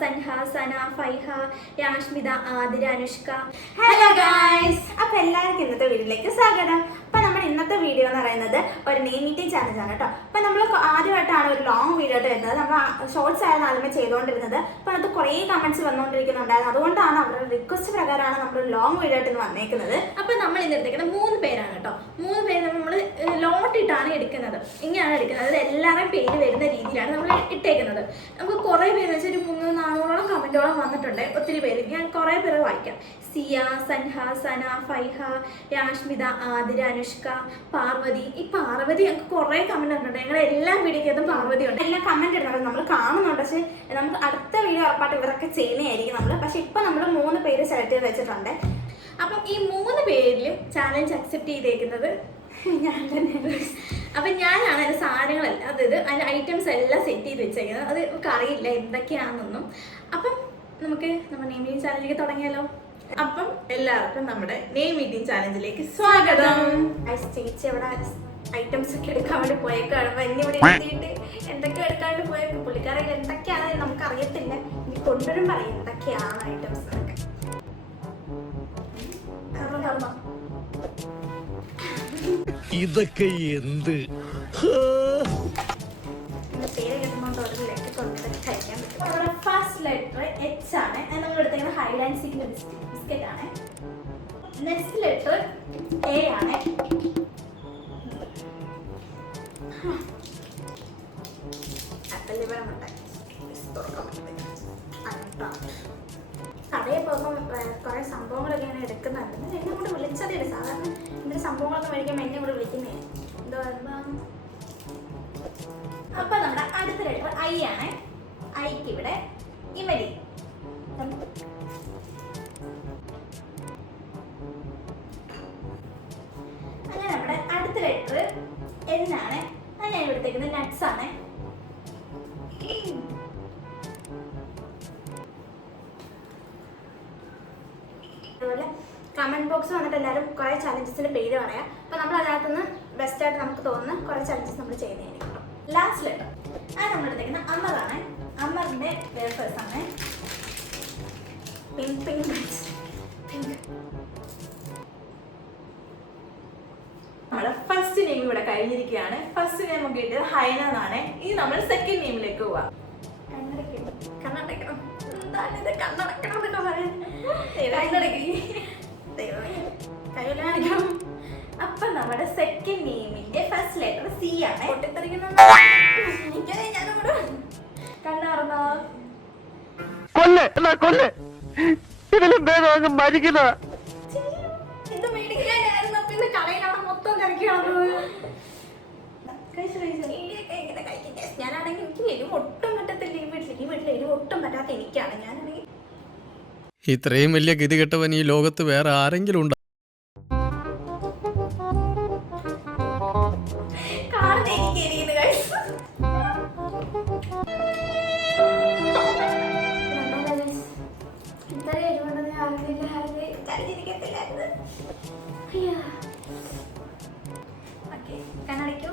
സൻഹ, സന, Faiha, യാഷ്മിത, Athira, Anushka. Hello guys, അപ്പോൾ എല്ലാവർക്കും ഇന്നത്തെ വീഡിയോയിലേക്ക് സ്വാഗതം. അപ്പോൾ നമ്മുടെ ഇന്നത്തെ വീഡിയോ എന്ന് പറയുന്നത് ഒരു നെയിം മീറ്റിംഗ് ചാലഞ്ച് ആണ് കേട്ടോ. അപ്പോൾ നമ്മൾ ആദ്യമായിട്ടാണ് ഒരു ലോങ് വീഡിയോ ആയിട്ട് വരുന്നത്. നമ്മൾ ഷോർട്സ് ആയിരുന്നു ആദ്യമേ ചെയ്തുകൊണ്ടിരുന്നത്. അപ്പോൾ അത് കുറേ കമൻറ്റ്സ് വന്നുകൊണ്ടിരിക്കുന്നുണ്ടായിരുന്നു. അതുകൊണ്ടാണ് അവരുടെ റിക്വസ്റ്റ് പ്രകാരമാണ് നമ്മൾ ലോങ് വീഡിയോ ആയിട്ട് വന്നേക്കുന്നത്. അപ്പോൾ നമ്മൾ ഇന്ന് എടുത്തേക്കുന്നത് 3 പേരാണ് കേട്ടോ. 3 പേര് നമ്മൾ ലോട്ടിട്ടാണ് എടുക്കുന്നത്. ഇങ്ങനെയാണ് എടുക്കുന്നത്. അത് എല്ലാവരുടെയും പേര് വരുന്ന രീതിയിലാണ് നമ്മൾ ഇട്ടേക്കുന്നത്. നമുക്ക് കുറേ പേര് വെച്ചാൽ ഒരു 300-400 കമൻറ്റോളം വന്നിട്ടുണ്ട്. ഒത്തിരി പേര് ഞാൻ കുറേ പേര് വായിക്കാം. സിയ, സൻഹ, സന, ഫൈഹ, യാഷ്മിത, ആതിര, അനുഷ്ക, പാർവതി. ഈ പാർവതി ഞങ്ങൾക്ക് കുറേ കമൻറ്റ് വന്നിട്ടുണ്ട്. ഞങ്ങൾ എല്ലാ വീഡിയോക്കകത്തും പാർവതി ഉണ്ട്. എല്ലാം കമൻറ്റ് ഇടുന്നുണ്ട്, നമ്മൾ കാണുന്നുണ്ട്. പക്ഷേ നമുക്ക് അടുത്ത വീഡിയോ ഉറപ്പായിട്ട് ഇവരൊക്കെ ചെയ്യുന്നതായിരിക്കും നമ്മൾ. പക്ഷേ ഇപ്പം നമ്മൾ 3 പേര് സെലക്ട് ചെയ്ത് വെച്ചിട്ടുണ്ട്. അപ്പം ഈ 3 പേരിലും ചാലഞ്ച് അക്സെപ്റ്റ് ചെയ്തേക്കുന്നത് ഞാൻ തന്നെയാണ്. അപ്പം ഞാനാണ് അതിൻ്റെ സാധനങ്ങളെല്ലാം, അതായത് അതിൻ്റെ ഐറ്റംസ് എല്ലാം സെറ്റ് ചെയ്ത് വെച്ചേക്കുന്നത്. അത് നമുക്ക് അറിയില്ല എന്തൊക്കെയാണെന്നൊന്നും. അപ്പം നമുക്ക് നമ്മുടെ നെയിം മീറ്റിംഗ് ചാലഞ്ചിലേക്ക് തുടങ്ങിയാലോ? അപ്പം എല്ലാവർക്കും നമ്മുടെ നെയിം മീറ്റിംഗ് ചാലഞ്ചിലേക്ക് സ്വാഗതം. ചേച്ചി അവിടെ ഐറ്റംസ് ഒക്കെ എടുക്കാൻ വേണ്ടി പോയേക്കാണ്. എന്നെ ഇവിടെ എത്തിയിട്ട് എന്തൊക്കെ എടുക്കാൻ വേണ്ടി പോയേക്കും. പുള്ളിക്കാരെങ്കിൽ എന്തൊക്കെയാണ് നമുക്ക് അറിയത്തില്ല. ഇനി കൊണ്ടുവരും പറയും എന്തൊക്കെയാണ് ഐറ്റംസ് എന്നൊക്കെ. ഇതൊക്കെ എന്ത് പേര് കിട്ടുന്നോണ്ട് ഒരു ലെറ്റർ കൊണ്ടുവന്നിട്ട് കഴിക്കാൻ പറ്റും. നമ്മുടെ ഫസ്റ്റ് ലെറ്റർ എച്ച് ആണ്. അത് നമ്മൾ എടുത്തേക്കുന്നത് ഹൈഡ് ആൻഡ് സീക്കിന്റെ ബിസ്ക്കറ്റ് ആണ്. നെക്സ്റ്റ് ലെറ്റർ എ ആണ്. ആപ്പിൾ ലിവർ കടയിൽ പോകുമ്പോൾ കുറേ സംഭവങ്ങളൊക്കെ ഇങ്ങനെ എടുക്കുന്നുണ്ട്. എന്നെ കൂടെ വിളിച്ചതേ സാധാരണ എന്തൊരു സംഭവങ്ങളൊക്കെ മേടിക്കുമ്പോൾ എന്നെ കൂടെ വിളിക്കുന്നേ എന്തോ. അപ്പൊ നമ്മുടെ അടുത്ത ലെറ്റർ ഐ ആണ്. ഐക്ക് ഇവിടെ ഇമലി. അങ്ങനെ നമ്മുടെ അടുത്ത ലെറ്റർ എൻ ആണ്. അത് ഞാൻ എടുത്തേക്കുന്നത് നട്ട്സ് ആണ്. അതുപോലെ കമന്റ് ബോക്സ് വന്നിട്ട് എല്ലാവരും കുറേ ചലഞ്ചസിന്റെ പേര് പറയാം. അപ്പൊ നമ്മൾ അതിനകത്തുനിന്ന് ബെസ്റ്റ് ആയിട്ട് നമുക്ക് തോന്നുന്ന കുറേ ചലഞ്ചസ് നമ്മൾ ചെയ്യുന്നതായിരിക്കും. ലാസ്റ്റ് ലെറ്റർ അത് നമ്മൾ എടുത്തേക്കുന്ന അമറാണ്. അമറിന്റെ വേഫേഴ്സ് ആണ്. Pink pink pink. നമ്മുടെ ഫസ്റ്റ് നെയിം ഇവിടെ കഴിഞ്ഞിരിക്കുകയാണ്. ഫസ്റ്റ് നെയിം ഒക്കെ കിട്ടിയത് ഹൈന എന്നാണ്. ഇനി നമ്മൾ സെക്കൻഡ് നെയിമിലേക്ക് പോവാം. കണ്ണടക്കണം. എന്താണിത് കണ്ണടക്കണം എന്നൊക്കെ പറയാൻ. അപ്പൊ നമ്മുടെ സെക്കൻഡ് നെയിമിന്റെ ഫസ്റ്റ് ലെറ്റർ സി ആണ്. കണ്ണാർന്നോ? കൊല്ല് ഇതിലും ഭേദം മരിക്കുന്ന ഇത് മേടിക്കാനായിരുന്നു. അപ്പൊ ഇന്ന് കടയിലവിടെ മൊത്തം തിരക്കിയാണ്. ഞാനാണെങ്കിൽ എനിക്ക് എരിവ് ഒട്ടും പറ്റത്തില്ല. ഈ വീട്ടിൽ എരിവ് ഒട്ടും പറ്റാത്ത എനിക്കാണ്. ഞാനാണെങ്കിൽ ഇത്രയും വലിയ ഗതികെട്ടവൻ ഈ ലോകത്ത് വേറെ ആരെങ്കിലും ഉണ്ടോ? കണ്ണടയ്ക്കൂ.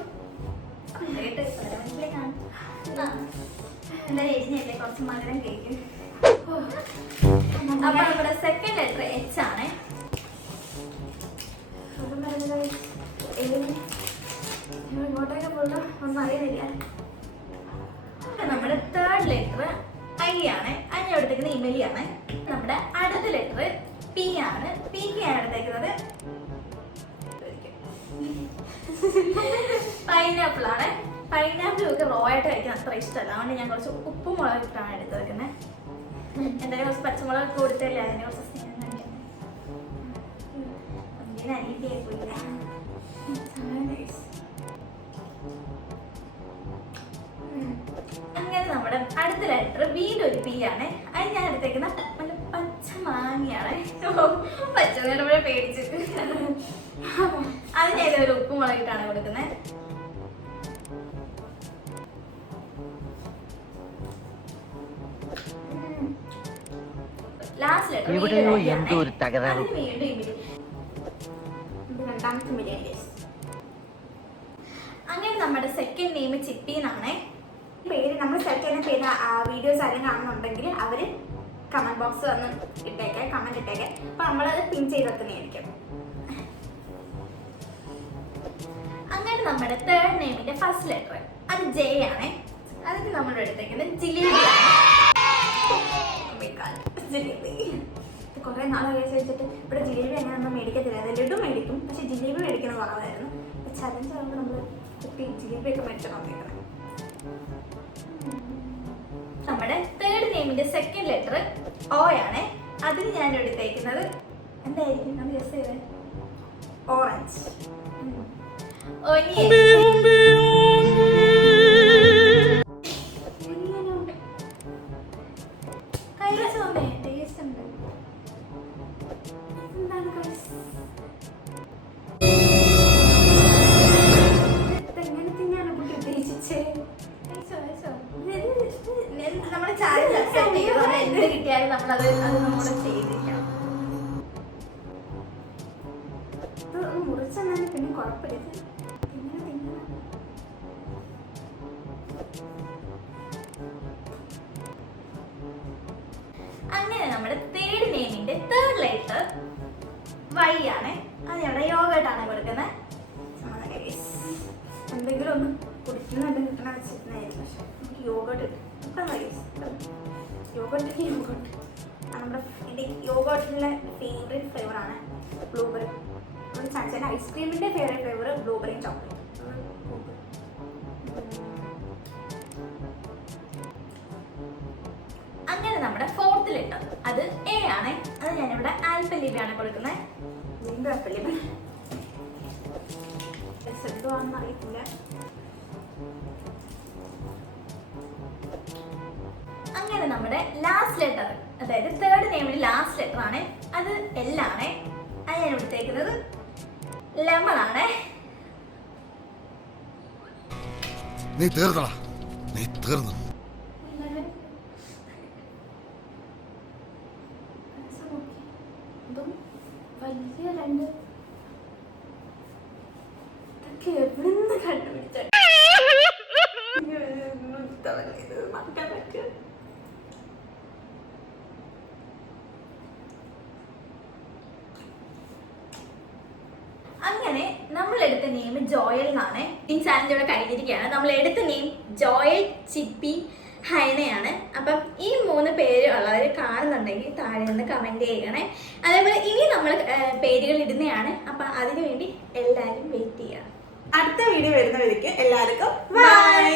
എന്തായാലും എരിഞ്ഞല്ലേ, കുറച്ച് മധുരം കേക്ക്. അപ്പൊ നമ്മുടെ സെക്കൻഡ് ലെറ്റർ എച്ച് ആണ്. ഇങ്ങോട്ടേക്ക് പോലും ഒന്നും അറിയുന്നില്ല. നമ്മുടെ തേർഡ് ലെറ്റർ ഐ ആണ്. അത് ഞാൻ എടുത്തേക്കുന്നത് ഇമലി ആണ്. നമ്മുടെ അടുത്ത ലെറ്റർ പി ആണ്. പിക്ക് ഞാൻ എടുത്തേക്കുന്നത് പൈനാപ്പിൾ ആണ്. പൈനാപ്പിൾ ഒക്കെ റോ ആയിട്ട് കഴിക്കാൻ അത്ര ഇഷ്ടമല്ല. അതുകൊണ്ട് ഞാൻ കുറച്ച് ഉപ്പും മുളക് ഇട്ടാണ് എടുത്ത് വെക്കുന്നത്. എന്തായാലും കുറച്ച് പച്ചമുളക് കൊടുത്തല്ലേ അതിനെ കുറച്ച് സ്നേഹം കാണിക്കുന്നത്. അനിയത്തിയായി പോയില്ല. അങ്ങനെ നമ്മുടെ അടുത്ത ലെറ്റർ വീണ്ടും ഒരു പി ആണ്. അത് ഞാൻ എടുത്തേക്കുന്ന നല്ല പച്ച മാങ്ങയാണ്. പച്ച നേടുമ്പോഴേ പേടിച്ച്. അത് ഞാൻ ഇതൊരു ഉപ്പും മുളകിട്ടാണ് കൊടുക്കുന്നത്. ലാസ്റ്റ് ലെറ്റർ രണ്ടാമത്തെ ബിരിയാണി. അങ്ങനെ നമ്മുടെ സെക്കൻഡ് നെയിം ചിപ്പി എന്നാണ്. പേര് നമ്മൾ സെലക്ട് ചെയ്യുന്ന പേര് വീഡിയോസ് ആരെങ്കിലും കാണുന്നുണ്ടെങ്കിൽ അവർ കമന്റ് ബോക്സ് വന്ന് ഇട്ടേക്കെ, കമന്റ് ഇട്ടേക്കെ. അപ്പൊ നമ്മളത് പിൻ ചെയ്ത് വെക്കുന്നതായിരിക്കും. അങ്ങനെ നമ്മുടെ തേർഡ് നെയിമിന്റെ ഫസ്റ്റ് ലെറ്റർ അത് ജെ ആണ്. അതിന് നമ്മൾ എടുത്തേക്കുന്നത് ജിലേബിയാണ്. ജിലേബി കുറെ നാളെ വെച്ചിട്ട് ഇവിടെ ജിലേബി അങ്ങനെ ഒന്നും മേടിക്കത്തില്ല. ലഡു മേടിക്കും, പക്ഷെ ജിലേബി മേടിക്കുന്ന കുറവായിരുന്നു. ചലഞ്ച് ആകുമ്പോൾ നമ്മൾ കുട്ടി ജിലേബിയൊക്കെ മേടിച്ചു നോക്കിയിരുന്നത്. നമ്മുടെ തേർഡ് നെയിമിന്റെ സെക്കൻഡ് ലെറ്റർ ഓ ആണ്. അതിന് ഞാൻ എടുത്തേക്കുന്നത് എന്തായിരിക്കും നമ്മൾ ഗസ് ചെയ്തേ? ഓറഞ്ച്. ഒനിയൻ. ടേസ്റ്റ് ഉണ്ട്. എന്താണ് എങ്ങനെ തിന്നാണ് കുട്ടി ഉദ്ദേശിച്ചത്? നമ്മുടെ ചാലഞ്ച് അക്സെപ്റ്റ് ചെയ്ത് നമ്മൾ എന്ത് കിട്ടിയാലും നമ്മളത് നമ്മൾ ചെയ്തിരിക്കണം. മുറിച്ചെന്നാലും പിന്നെ കുഴപ്പമില്ല. എങ്ങനെ തിന്നണം? അങ്ങനെ നമ്മുടെ തേർഡ് നെയിമിന്റെ തേർഡ് ലെറ്റർ വൈ ആണ്. അത് ഞങ്ങളുടെ യോഗട്ടാണ് കൊടുക്കുന്നത്. എന്തെങ്കിലും ഒന്ന് കുടിക്കുന്നുണ്ട് കിട്ടണ വെച്ചിരുന്നായിരുന്നു. പക്ഷെ നമുക്ക് യോഗട്ട് യോഗട്ട് നമ്മുടെ എൻ്റെ യോഗട്ടിൻ്റെ ഫേവറേറ്റ് ഫ്ലേവറാണ് ബ്ലൂബെറി. നമ്മുടെ ചാച്ചൻ്റെ ഐസ്ക്രീമിൻ്റെ ഫേവറേറ്റ് ഫ്ലേവർ ബ്ലൂബെറിയും ചോക്ലേറ്റ്. അങ്ങനെ നമ്മുടെ ഫോർത്ത് ലെറ്റർ അത് എ ആണ്. അത് ഞാനിവിടെ ആൽഫലിബിയാണ് കൊടുക്കുന്നത്. വീണ്ടും ആപ്പിളിബി എന്തുവാണെന്ന് അറിയത്തില്ല. അങ്ങനെ നമ്മുടെ ലാസ്റ്റ് ലെറ്റർ, അതായത് തേർഡ് നെയിമിന്റെ ലാസ്റ്റ് ലെറ്റർ ആണ്. അത് എൽ ആണ്. അത് ഞാൻ എടുത്തേക്കുന്നത് ലെമൺ ആണ്. നീ തീർന്നടാ, നീ തീർന്നു. അതും വലിയ രണ്ട് ഇതൊക്കെ എവിടുന്ന് കണ്ടുപിടിച്ച മക്കളൊക്കെ. അങ്ങനെ നമ്മൾ എടുത്ത നെയിം ജോയൽ എന്നാണ്. ഈ ചാലഞ്ച് ഇവിടെ കഴിഞ്ഞിരിക്കുകയാണ്. നമ്മൾ എടുത്ത നെയിം ജോയൽ, ചിപ്പി, ഹൈനയാണ്. അപ്പം ഈ 3 പേര് ഉള്ളവർ കാണുന്നുണ്ടെങ്കിൽ താഴെ നിന്ന് കമൻറ്റ് ചെയ്യണേ. അതേപോലെ ഇനി നമ്മൾ പേരുകൾ ഇടുന്നതാണ്. അപ്പം അതിനു വേണ്ടി എല്ലാവരും വെയിറ്റ് ചെയ്യുക. അടുത്ത വീഡിയോ വരുന്നവർക്ക് എല്ലാവർക്കും ബൈ.